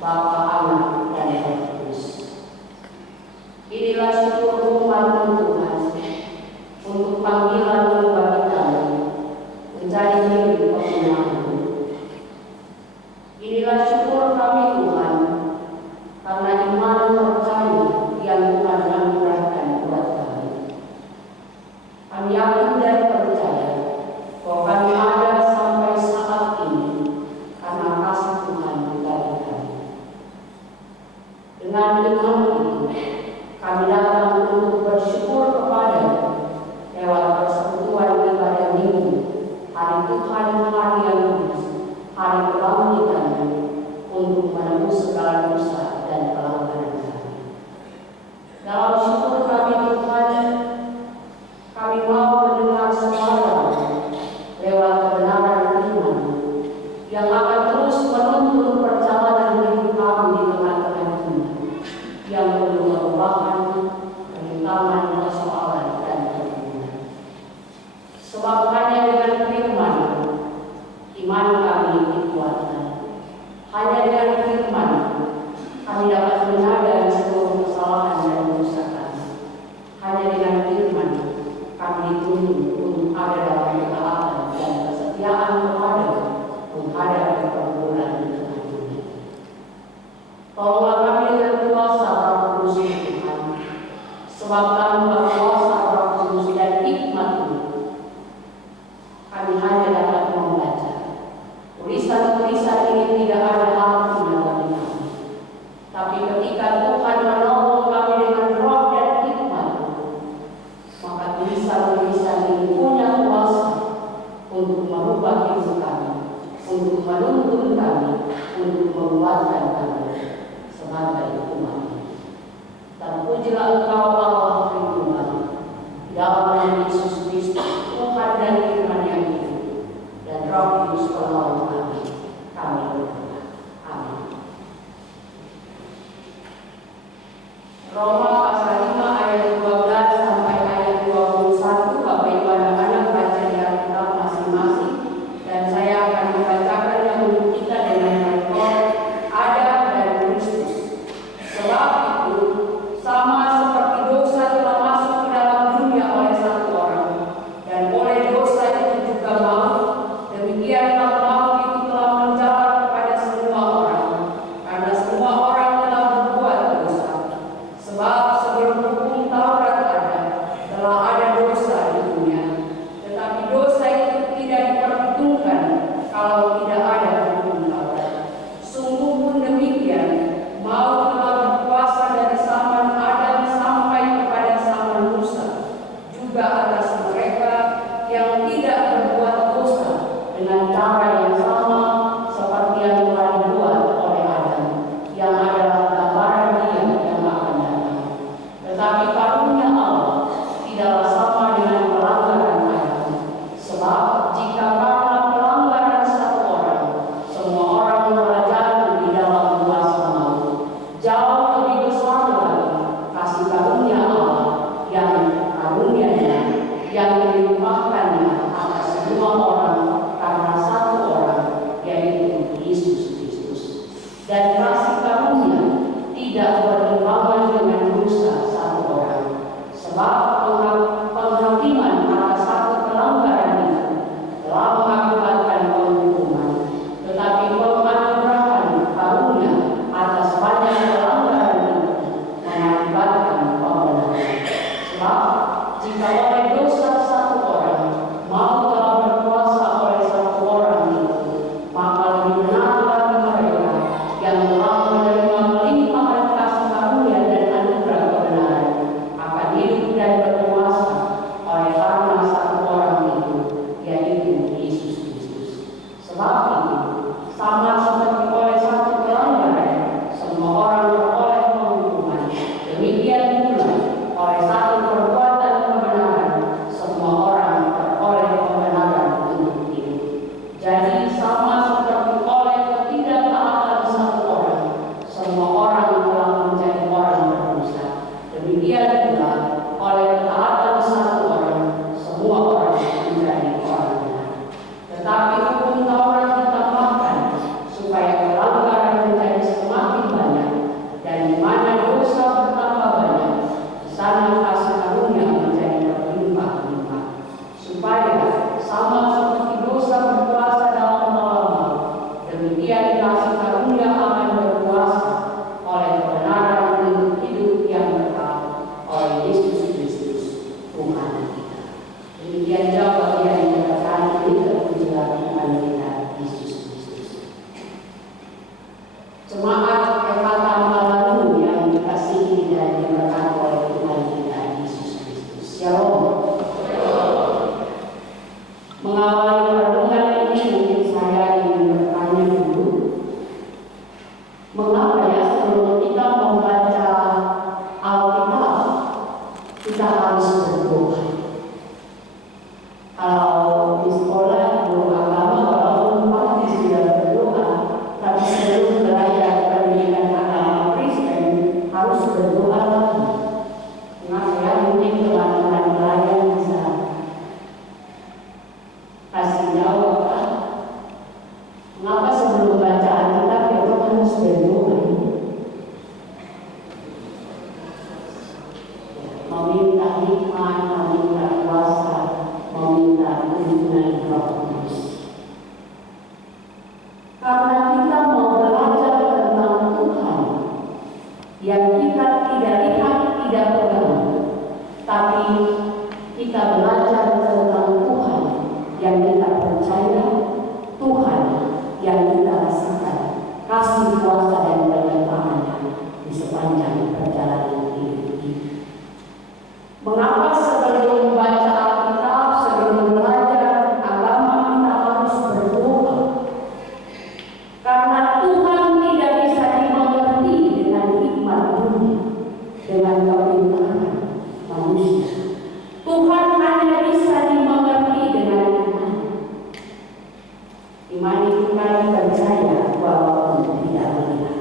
Bapa, Anak, dan Roh Kudus. Inilah syukur umat Tuhan untuk panggilan bagi kami menjadi milik kemenangan. Inilah syukur kami Tuhan karena iman percaya yang Tuhan anugerahkan buat kami. Kami yakin dan percaya bahwa kami ada sampai saat ini karena kasih Tuhan bagi kami. Dengan iman itu, kami datang untuk bersyukur kepada-Nya lewat persekutuan ibadah minggu, hari Tuhan, hari yang kudus, hari kebangkitan untuk menebus segala dosa dan pelanggaran kami. Dalam syukur kami Tuhan, kami mau mendengar suara lewat kebenaran firman yang akan terus menuntun perjalanan hidup kami di tengah-tengah dunia yang penuh merupakan rintangan, persoalan, dan pergumulan. Sebab hanya dengan firman iman kami dikuatkan. Hanya dengan firman kami dapat menyadari seluruh kesalahan dan dosa kami. Hanya dengan firman kami dituntun untuk ada dalam ketaatan dan kesetiaan kepada menghadapi pergumulan di tengah dunia. Tolonglah kami dengan kuasa Roh Kudus Tuhan, sebab tanpa kuasa Roh Kudus dan hikmat-Mu kami hanya dapat membaca. Tulisan-tulisan ini tidak ada artinya bagi kami. Tapi ketika Tuhan menolong kami dengan roh dan hikmat-Mu, maka tulisan-tulisan ini punya kuasa untuk merubah hidup kami, untuk menuntun kami, untuk menguatkan kami sebagai umat-Nya. Dan pujilah Engkau Allah Tritunggal, dalam nama Yesus Kristus, Tuhan dan firman yang hidup, dan Roh Kudus penolong kami. Kami berdoa. Amin. Roma pasal 5 ayat 12 sampai ayat 21, Bapak Ibu anak-anak baca di Alkitab masing-masing, dan saya akan membacakannya untuk kita dengan rekor ada dan Kristus. Sebab itu sama seperti dosa telah masuk ke dalam dunia oleh satu orang, dan oleh dosa itu juga maut, demikianlah maut itu telah menjalar kepada semua orang, karena semua orang telah berbuat dosa. Sebab sebelum hukum Taurat ada, telah ada dosa di dunia, tetapi dosa itu tidak diperhitungkan kalau tidak ada hukum Taurat. Sungguh pun demikian, maut telah berkuasa dari zaman Adam sampai kepada zaman Musa, juga atas mereka yang tidak berbuat dosa dengan cara yang sama seperti yang telah dibuat oleh Adam, yang adalah gambaran Dia yang akan datang. Tetapi karunia Allah tidaklah sama dengan pelanggaran Adam, sebab jika karena pelanggaran satu orang, semua orang telah jatuh di dalam kuasa maut, jauh lebih besar lagi kasih karunia Allah yang karunia-Nya yang dilimpahkannya atas semua orang karena satu orang, yaitu Yesus Kristus. Dan kasih karunia tidak berimbangan dengan dosa satu orang, sebab penghakiman atas satu pelanggaran itu telah mengakibatkan penghukuman, tetapi penganugerahan karunia atas banyak pelanggaran itu mengakibatkan pembenaran. Sebab jika oleh dosa satu orang maut telah berkuasa oleh satu orang itu, maka lebih benar bagi mereka yang telah menerima melimpahan kasih karunia dan anugerah kebenaran akan hidup dan Mengapa ya sebelum kita membaca Alkitab kita harus berdoa? Kalau di sekolah guru agama walaupun pasti sudah berdoa, tapi sebelum belajar pendidikan agama Kristen harus berdoa lagi. Kenapa ya? Mungkin teman-teman lain bisa kasih jawab kan? Mengapa sebelum baca Alkitab kita harus berdoa? Meminta hikmat, meminta kuasa, meminta tuntunan Roh Kudus. Karena kita mau belajar tentang Tuhan yang kita tidak lihat, tidak pegang, tapi kita belajar tentang Tuhan yang kita percaya, Tuhan yang kita rasakan kasih kuasa dan penyertaan-Nya di sepanjang perjalanan hidup ini. Mengapa sebelum membaca Alkitab, sebelum belajar agama kita harus berdoa? Karena Tuhan tidak bisa dimengerti dengan hikmat dunia, dengan kepintaran manusia. Tuhan hanya bisa dimengerti dengan iman. Iman itu kan percaya walaupun tidak melihat.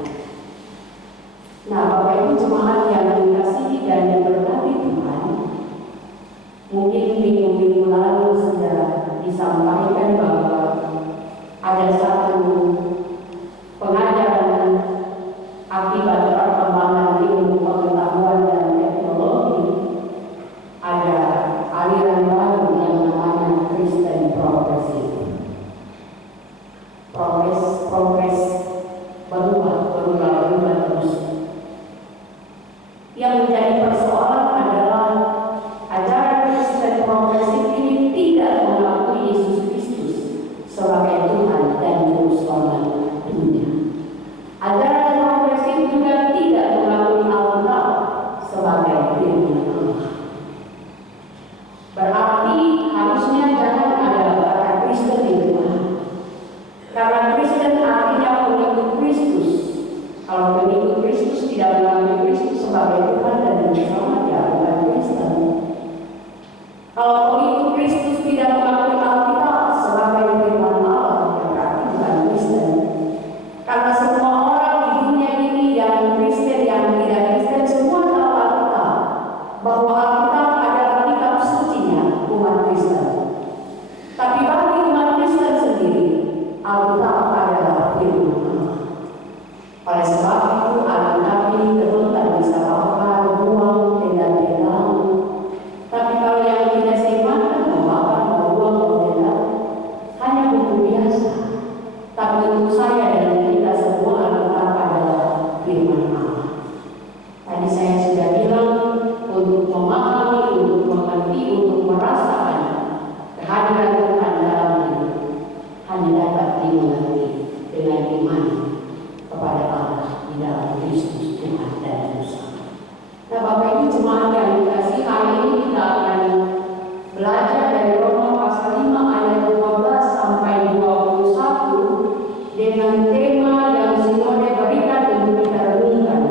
Nah, Bapak Ibu jemaat yang dikasihi dan diberkati Tuhan, mungkin minggu-minggu lalu sudah disampaikan bahwa ada satu pengajaran akibat perkembangan ilmu pengetahuan dan teknologi, ada aliran baru yang namanya Kristen progresif. Progres berubah terus. Yang menjadi persoalan adalah ajaran Kristen progresif ini tidak mengakui Yesus Kristus sebagai Tuhan dan Juru Selamat dunia. Ajaran progresif juga tidak mengakui Alkitab sebagai firman Allah. Berarti harusnya jangan ada kata Kristen di rumah. Karena Kristen artinya pengikut Kristus. Kalau pengikut Kristus tidak mengakui Kristus sebagai Tuhan dan Juru Selamat, ya bukan Kristen. Kalau pengikut Kristus tidak mengakui Alkitab sebagai firman Allah, ya berarti bukan Kristen. Karena semua orang di dunia ini yang Kristen, yang tidak Kristen, semua tahu Alkitab, bahwa Alkitab adalah kitab sucinya umat Kristen. Tapi bagi umat Kristen sendiri, Alkitab adalah firman Allah. Oleh sebab itu Alkitab ini terletak di sabakar, buang, tenda-tenda. Tapi kalau yang tidak seiman membakar, membuang, tenda, hanya buku biasa. Tapi untuk saya dan kita semua Alkitab adalah firman Allah. Tadi saya sudah bilang untuk memahami, untuk mengerti, untuk merasakan kehadiran Tuhan dalam hidup hanya dapat dimengerti dengan iman kepada Allah di dalam Kristus Tuhan dan Juru Selamat. Nah, Bapak Ibu jemaat yang dikasihi, hari ini kita akan belajar dari Roma pasal 5 ayat 12 sampai 21 dengan tema yang Sinode berikan untuk kita renungkan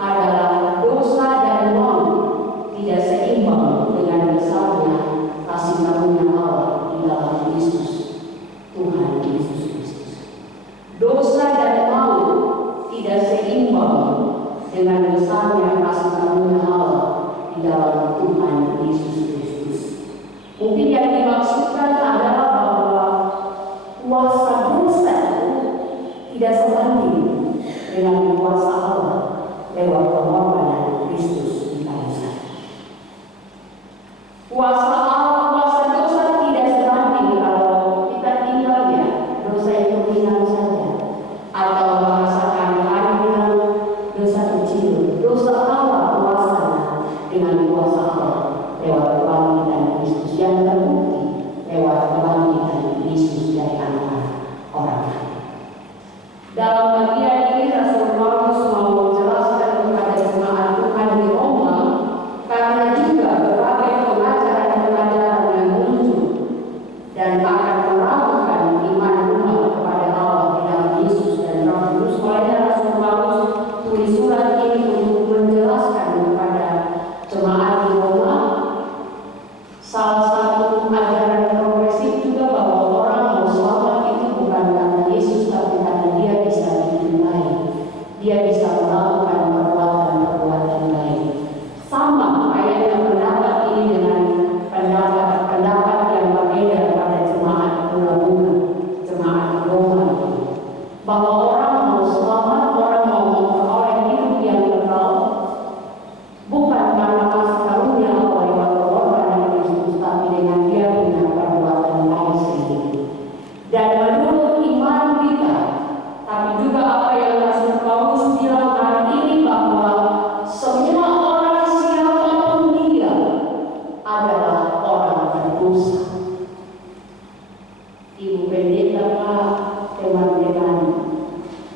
adalah dosa dan maut tidak seimbang dengan besarnya kasih karunia Allah di dalam Kristus Tuhan Yesus Kristus. Dosa dan maut tidak seimbang dengan besarnya kasih karunia Allah di dalam Tuhan Yesus Kristus. Mungkin yang dimaksudkan adalah bahwa kuasa dosa itu tidak sebanding dengan kuasa Allah lewat pengorbanan Kristus di kayu salib. Kuasa Allah, kuasa dosa tidak sebanding kalau kita tinggalnya dosa itu ringan saja, atau bahasa kami bilang dosa kecil. Dosa Allah kuasanya dengan kuasa Allah lewat kebangkitan Kristus yang terbukti lewat kebangkitan Yesus dari antara orang lain. Dalam bagian ini Rasul Paulus mau menjelaskan kepada jemaat Tuhan di Roma, karena juga berbagai pengajaran bisa melakukan perbuatan-perbuatan baik. Sama kayaknya pendapat ini dengan pendapat yang berbeda pada jemaat mula-mula, jemaat Roma, bahwa orang mau selamat, orang mau memperoleh hidup yang kekal, bukan karena kasih karunia Allah lewat pengorbanan Kristus, tapi dengan dia punya perbuatan baik sendiri. Dan menurut iman kita, tapi juga apa yang Rasul Paulus bilang hari ini, bahwa semua orang siapapun dia adalah orang berdosa. Ibu pendeta Pak, teman-teman,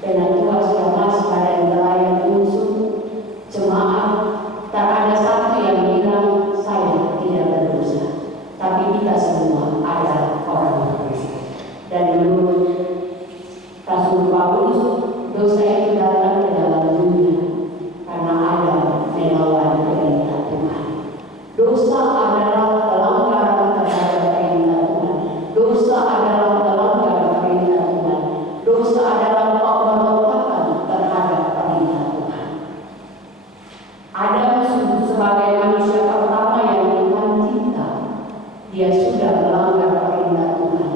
penatua Syamas pada nelayan unsur jemaat, tak ada satu yang bilang saya tidak berdosa, tapi kita semua adalah orang berdosa. Dan menurut Rasul Paulus, dosa itu datang ke dalam dunia karena ada melawan perintah Tuhan. Dosa adalah pelanggaran terhadap perintah Tuhan. Dosa adalah pelanggaran perintah Tuhan. Dosa adalah pemberontakan terhadap perintah Tuhan. Adam sebagai manusia pertama yang Tuhan cinta, dia sudah melanggar perintah Tuhan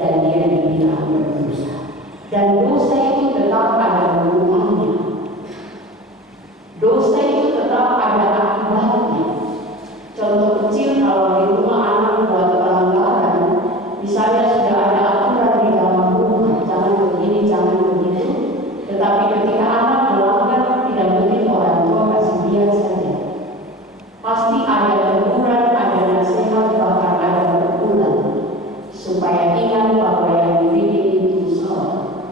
dan dia dibilang berdosa. Dan dosa itu tetap ada hukumannya. Dosa itu tetap ada akibatnya. Contoh kecil, kalau di rumah anak buat pelanggaran, misalnya sudah ada aturan di dalam rumah, jangan begini, jangan begitu, tetapi ketika anak melanggar, tidak mungkin orang tua kasih dia saja. Pasti ada teguran, ada nasihat, bahkan ada pukulan, supaya ingat bahwa yang dididik itu salah,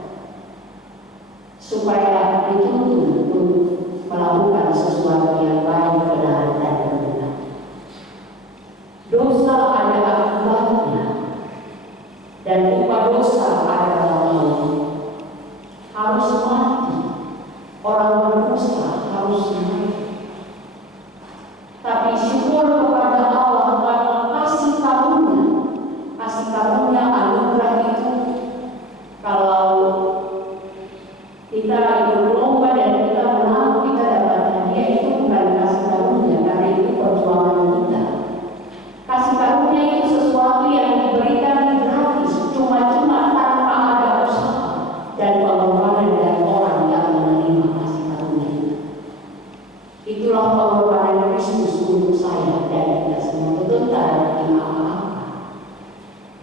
supaya dituntun untuk melakukan sesuatu yang baik, benar, dan benar. Dosa ada akibatnya, dan upah dosa adalah maut. Harus mati. Orang berdosa harus mati. Tapi syukur kepada Allah karena kasih karunia anugerah itu. Kalau kita berlomba dan kita menang, kita dapat hadiah, itu bukan kasih karunia, karena itu perjuangan kita. Kasih karunia itu sesuatu yang diberikan gratis, cuma-cuma tanpa ada usaha dan pengorbanan dari orang yang menerima kasih karunia itu. Itulah pengorbanan Kristus untuk saya dan kita semua. Betul tak ada apa-apa,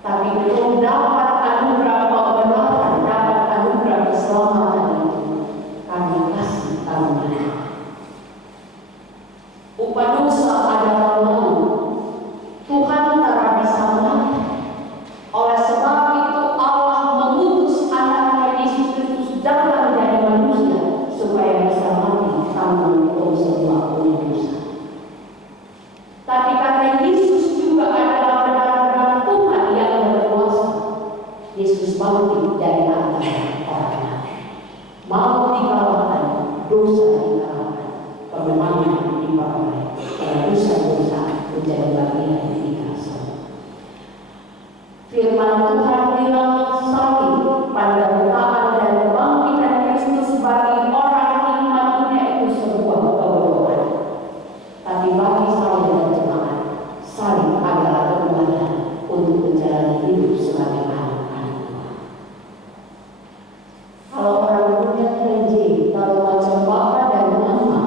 tapi belum dapat anugerah kebenaran, dapat anugerah keselamatan itu karena kasih karunia. Upah dosa adalah maut. Tuhan tak bisa mati. Oleh sebab itu Allah mengutus anaknya Yesus Kristus datang dari manusia supaya bisa mati tanggung jawab semua dosa. Tapi karena Yesus juga adalah benar-benar Tuhan yang berkuasa, Yesus bangkit dari antara orang mati. Maut dikalahkan, dosa dikalahkan, kemenangan diperoleh. Karena dosa-dosa menjadi bagian kita semua. Firman Tuhan bilang salib, penderitaan dan kebangkitan Kristus bagi orang imannya itu sebuah kebodohan. Tapi bagi saya dan jemaat, salib adalah kekuatan untuk menjalani hidup sebagai anak-anak Tuhan. Kalau orang punya gereja, kalau macam bapak dan mama,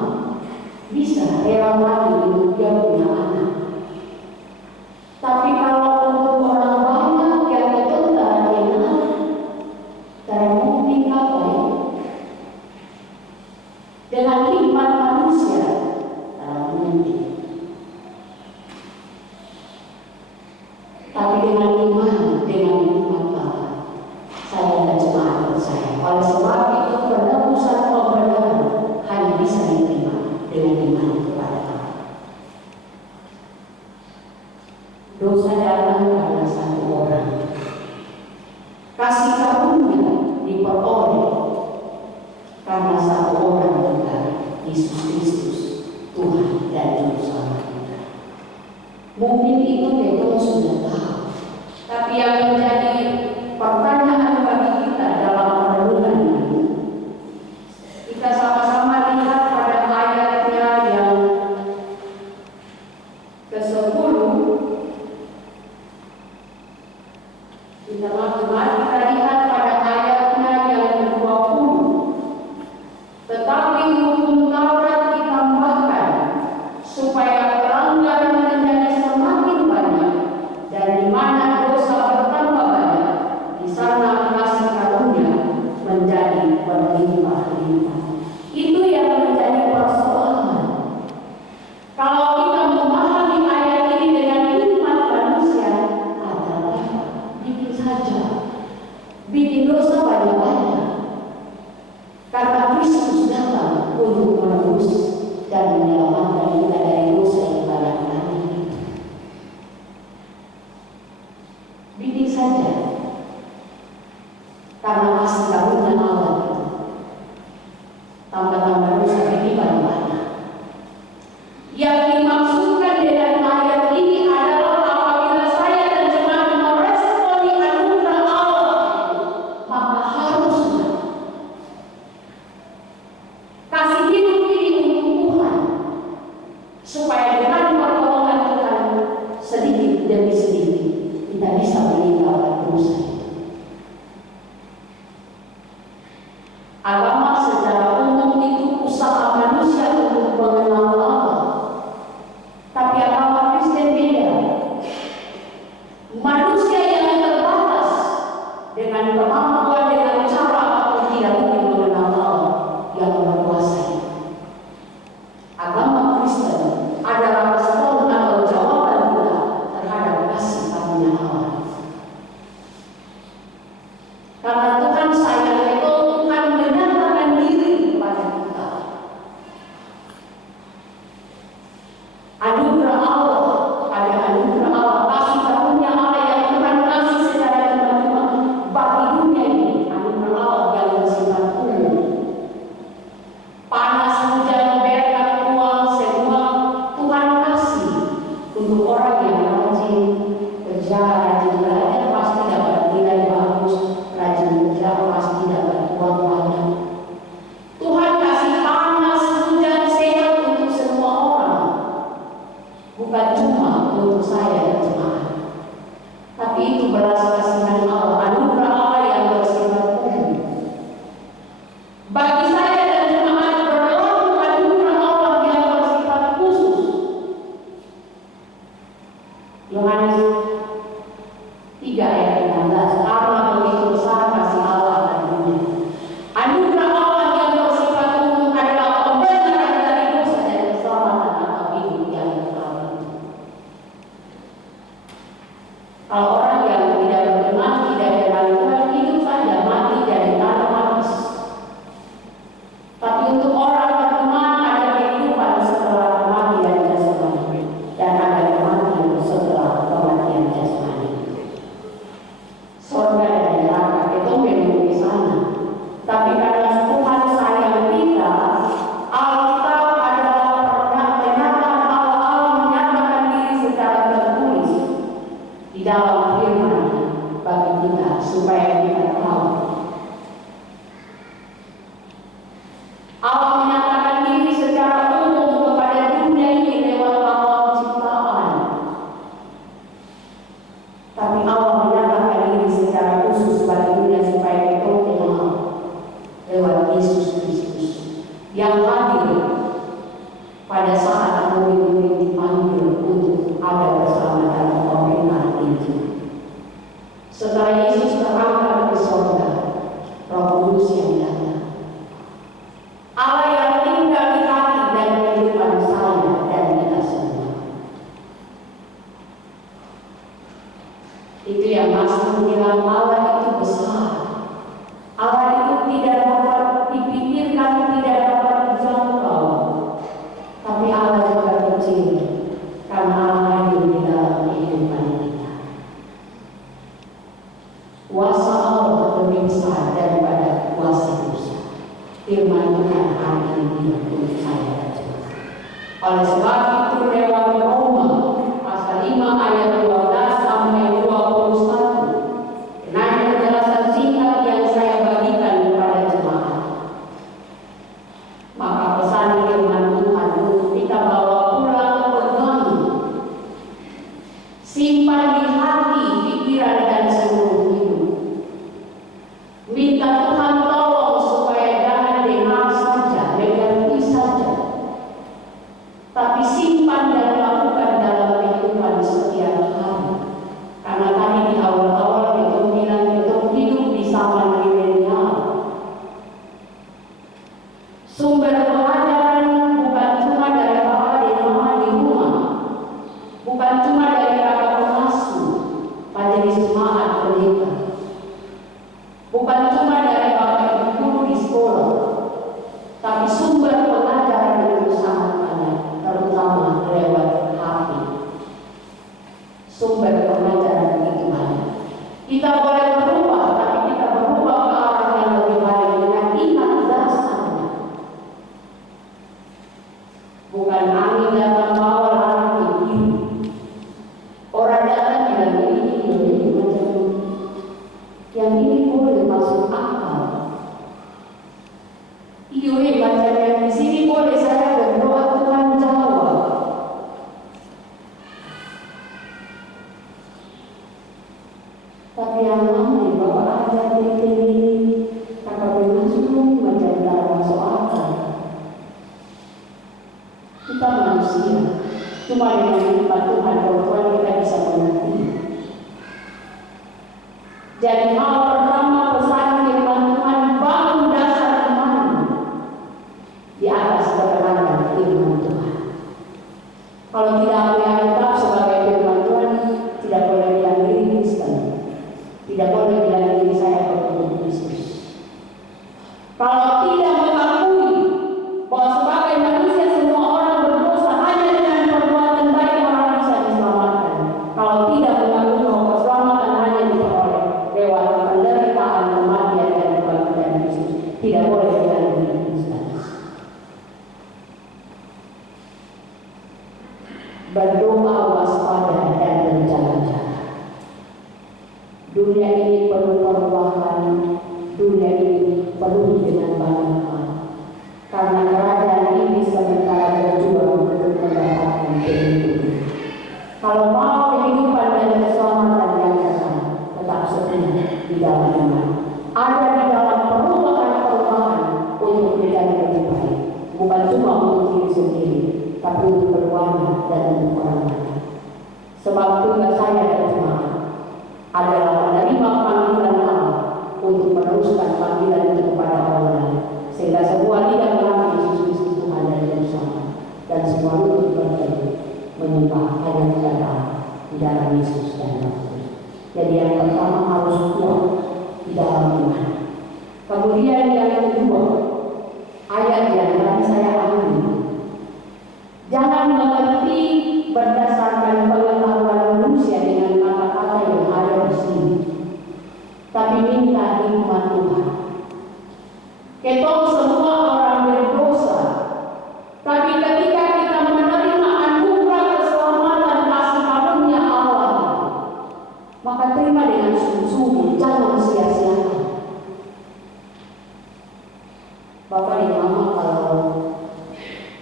bisa rela mati untuk dia punya anak. Tapi kalau untuk orang banyak yang itu tak ada, tak mungkin apa ya? Dengan iman manusia, tak mungkin. Tapi dengan iman Allah, saya dan jemaat percaya. Oleh sebab itu penebusan pembenaran hanya bisa diterima dengan iman kepada Allah. Dosa datang karena satu orang. Kasih karunia diperoleh karena satu orang juga, Yesus Kristus, Tuhan dan Juru Selamat kita. Mungkin itu kita sudah tahu, tapi yang menjadi pertanyaan bagi kita dalam renungan ini, kita sama-sama manusia ini bagaimana? Yang dimaksudkan dengan ayat ini adalah apabila saya dan jemaat meresponi anugerah Allah, maka harusnya kasih hidup ini untuk Tuhan, supaya dengan pertolongan Tuhan sedikit demi sedikit kita bisa meninggalkan dosa. Agama secara umum itu usaha manusia untuk mengenal Allah, tapi agama Kristen beda. Manusia yang terbatas dengan kemampuan, dengan cara atau tidak mungkin mengenal Allah yang berkuasa. Agama Kristen adalah respon atau jawaban kita terhadap kasih karunia Allah. Karena Tuhan sayang itu Tuhan menyatakan diri kepada kita. Anugerah Allah, ada anugerah Allah, kasih karunia Allah yang Tuhan kasih secara tiba-tiba bagi dunia ini. Anugerah Allah yang bersifat umum. Panas, hujan, berkat, uang, semua Tuhan kasih untuk orang yang rajin kerja, rajin belajar pasti dapat nilai bagus, rajin kerja pasti dapat uang banyak. Tuhan kasih panas, hujan, sehat untuk semua orang, bukan cuma untuk saya dan jemaat. Tapi itu belas kasihan Allah, anugerah Allah yang bersifat umum. Bagi saya dan jemaat berlaku anugerah Allah yang bersifat khusus. Yohanes 3 ayat 16, karena begitu besar kasih Allah akan dunia. Anugerah Allah yang bersifat umum adalah pembenaran dari dosa dan keselamatan atau hidup yang kekal. Kalau orang yang tidak beriman, tidak kenal Tuhan, hidup saja mati dari tanah habis. Tapi untuk orang beriman ada kehidupan setelah kematian jasmani dan ada kematian setelah kematian jasmani. Surga dan neraka itu memang di sana. Tapi karena Tuhan sayang kita, Alkitab adalah pernyataan Allah menyatakan diri secara tertulis di dalam firman bagi kita supaya kita tahu. Allah menyatakan diri secara umum kepada dunia ini lewat awal ciptaan. Tapi Allah menyatakan diri secara khusus bagi dunia supaya kita kenal lewat Yesus Kristus yang hadir pada saat murid-murid dipanggil untuk ada bersama dalam pemerintahan Injil. Setelah Yesus terangkat ke surga, Roh Kudus yang datang. Allah yang tinggal di hati dan kehidupan saya dan kita semua. Itu yang Mazmur bilang, Allah itu besar. Allah itu tidak dapat dipikirkan, tidak dapat dijangkau. Tapi Allah juga kecil, karena Allah hadir di dalam kehidupan kita. Kuasa Allah lebih besar daripada kuasa dosa. Firman Tuhan hari ini untuk saya dan jemaat. Oleh sebab itu lewat Roma pasal 5 ayat 12 sampai 21, dengan penjelasan singkat yang saya bagikan kepada jemaat, maka pesan firman Tuhan untuk kita bawa pulang pegang, simpan di hati, pikiran dan seluruh hidup. Minta Tuhan tolong supaya jangan dengar saja, mengerti saja, tapi Bukan angin datang bawa anak ini. Orang datang bilang ini macam yang ini boleh masuk akal. Macam yang di sini boleh saya berdoa Tuhan jawab. Tapi yang mana bawa ajar ini kakak bermasuk macam tak masuk akal. Kita manusia, cuma dengan hikmat Tuhan Tuhan kita bisa mengerti. Jadi hal pertama pesan firman Tuhan, bangun dasar iman di atas kebenaran firman Tuhan. Kalau tidak menganggap sebagai firman Tuhan, tidak boleh bilang diri Kristen, tidak boleh bilang diri saya berpengikut Kristus. Kalau tidak mengakui bahwa sebagai manusia semua orang berdosa, hanya dengan perbuatan baik orang bisa diselamatkan. Kalau tidak mengakui bahwa keselamatan hanya diperoleh lewat penderitaan, kematian dan kebangkitan Yesus, tidak boleh bilang diri Kristen. Berdoa waspada dan berjaga-jaga. Dunia ini penuh perubahan, dunia ini penuh dengan banyak hal. Karena kerajaan ini sementara berjuang untuk mendapatkan kehidupan. Kalau mau kehidupan dan keselamatan yang kekal, tetap setia di dalam iman. Ada di dalam perubahan-perubahan untuk menjadi lebih baik. Bukan cuma untuk diri sendiri, tapi untuk keluarga dan untuk orang lain. Sebab tugas saya dan jemaat adalah menerima panggilan Allah untuk meneruskan panggilan itu kepada orang lain, sehingga semua lidah mengaku Yesus Kristus Tuhan dan Juru Selamat, dan semua lutut berteduh menyembah hanya kepada Allah di dalam Yesus dan Kristus. Jadi yang pertama harus kuat di dalam iman. Kemudian yang kedua, ayat yang tadi saya ambil, jangan mengerti berdasarkan pengetahuan manusia dengan kata-kata yang ada di sini, tapi minta hikmat Tuhan. Kita semua orang berdosa, tapi ketika kita menerima anugerah keselamatan kasih karunia Allah, maka terima dengan sungguh-sungguh, jangan sia-siakan. Bapak dan Mama kalau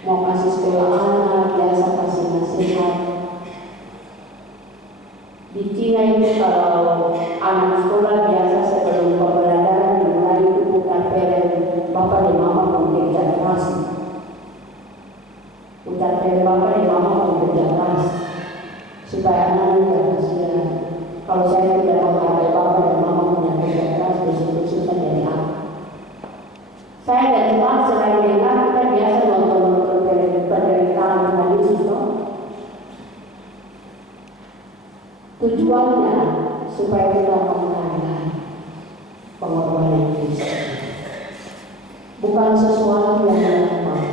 mau kasih sekolah anak, biasa kasih nasihat. Di Cina itu kalau anak sekolah biasa sebelum pembelajaran dimulai itu putar film, Bapak dan Mama pun kerja keras. Putar film Bapak dan Mama pun kerja keras supaya anak tidak kasihan. Kalau saya tidak menghargai Bapak dan Mama punya kerja keras, besok susah jadi apa? Saya dan Tuhan selain dengar, kita biasa nonton penderitaan Tuhan Yesus. Tujuannya supaya kita menghargai pengorbanan Kristus. Bukan sesuatu yang gampang,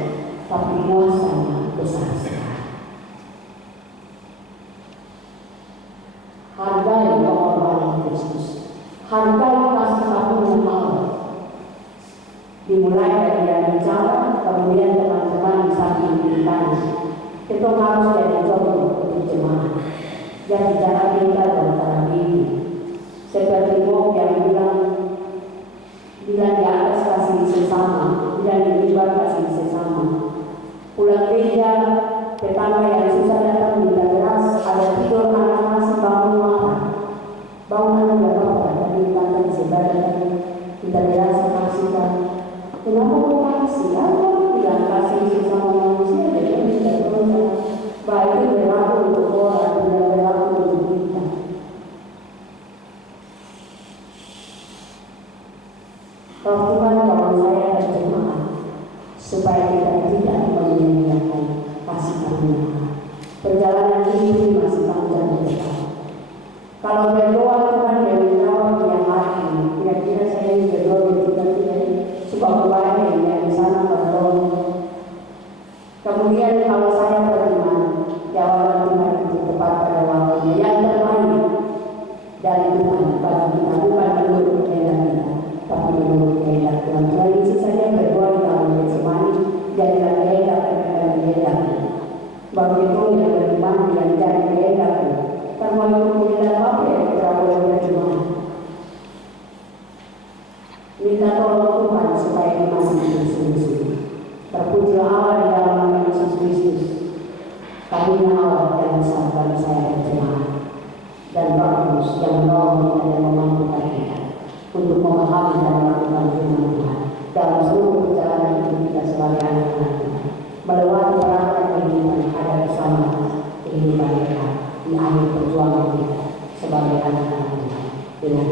tapi kuasanya besar sekali. Hargai pengorbanan Kristus, hargai kasih karunia Allah. Dimulai dari yang bicara, kemudian teman-teman bisa diinginkan. Kita harus jadi contoh untuk jemaat. Yang jangan kita antara diri. Seperti Bob yang bilang di atas kasih sesama, bilang di luar kasih sesama. Pulang gereja, tetangga yang susah datang minta beras, ada tidur anak masih bangun marah. Bangun anak gak apa-apa, tapi tante sebaliknya minta beras kasihkan. Kenapa kau kasih? Aku bilang kasih sesama manusia, jadi tidak dosa. Baik itu berlaku untuk orang, tidak berlaku untuk kita. Roh Tuhan kalau saya berjemaat supaya kita tidak menyia-nyiakan kasih karunia. Perjalanan ini masih panjang di depan. Kalau berdoa Tuhan dari jawab yang lain, kira-kira saya berdoa tidak suka kebayang yang di sana berdoa. Kemudian kalau saya beriman, jawaban Tuhan itu tepat pada waktunya yang terbaik dari Tuhan bagi kita, bukan menurut kehendak kita, tapi menurut kehendak Tuhan. Tuhan Yesus saja berdoa di dalam Getsemani, jadilah kehendak dan kehendak Baru itu yang beriman yang jadi kehendak termasuk kemudian apa yang kita boleh beriman. Minta tolong Tuhan supaya kita masih bersungguh-sungguh. Terpujilah Allah di dalam nama Yesus Kristus. Karunia Allah yang besar bagi saya berjemaat dan Roh Kudus yang menolong kita dan memampukan kita untuk memahami dan melakukan firman Tuhan dalam seluruh perjalanan hidup kita sebagai anak-anak Tuhan. Melewati perangkat kehidupan ada bersama kehidupan kita di akhir perjuangan kita sebagai anak-anak Tuhan dengan